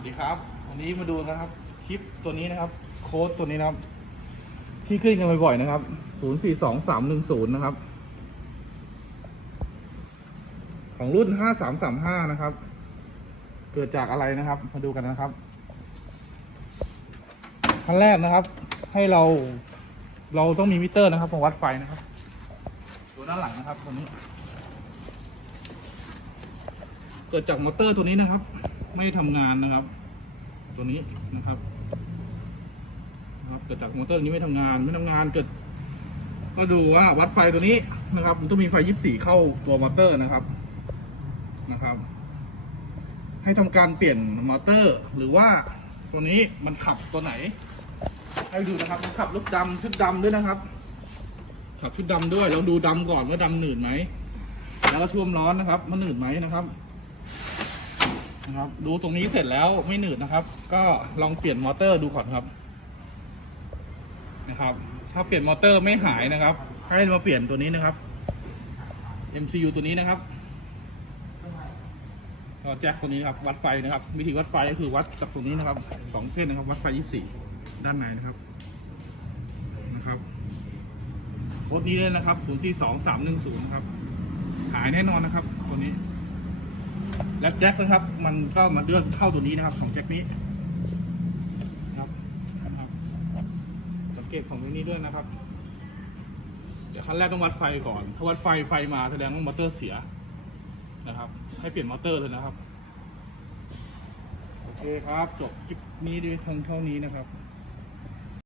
วัสดีครับ วันนี้มาดูนะครับคลิปตัวนี้นะครับ โค้ดตัวนี้นะครับ ที่ขึ้นกันบ่อยๆนะครับ 042310 นะครับ ของรุ่น 5335 นะครับ เกิดจากอะไรนะครับ มาดูกันนะครับขั้นแรกนะครับ ให้เราเราต้องมีมิเตอร์นะครับมาวัดไฟนะครับตัวด้านหลังนะครับตัวนี้ เกิดจากมอเตอร์ตัวนี้นะครับ ไม่ทำงานนะครับ ตัวนี้นะครับนะครับ เกิดจากมอเตอร์นี้ไม่ทำงานไม่ทำงานเกิด ก็ดูว่าวัดไฟตัวนี้นะครับ มันต้องมีไฟ24เข้าตัวมอเตอร์นะครับนะครับ ให้ทำการเปลี่ยนมอเตอร์ หรือว่าตัวนี้มันขับตัวไหน ให้ดูนะครับมันขับลูกดำชุดดำด้วยนะครับขับชุดดำด้วยลองดูดำก่อนว่าดำหนืดไหมแล้วก็ช่วมร้อนนะครับ มันหนืดไหมนะครับ นะครับดูตรงนี้เสร็จแล้วไม่หนืดนะครับ ก็ลองเปลี่ยนมอเตอร์ดูก่อนครับนะครับ ถ้าเปลี่ยนมอเตอร์ไม่หายนะครับ ให้มาเปลี่ยนตัวนี้นะครับ MCU ตัวนี้นะครับก็แจ็คตัวนี้ครับวัดไฟนะครับ วิธีวัดไฟก็คือวัดจากตรงนี้นะครับสองเส้นนะครับ วัดไฟ 24 ด้านในนะครับนะครับโค้ดนี้เลยนะครับ 042310นะครับ หายแน่นอนนะครับตัวนี้ และแจ็คนะครับ มันก็มาเลือกเข้าตัวนี้นะครับสองแจ็คนี้นะครับสังเกตสองตัวนี้ด้วยนะครับ เดี๋ยวขั้นแรกต้องวัดไฟก่อน ถ้าวัดไฟไฟมาแสดงว่ามอเตอร์เสียนะครับ ให้เปลี่ยนมอเตอร์เลยนะครับ โอเคครับ จบคลิปนี้ด้วยเพียงเท่านี้นะครับ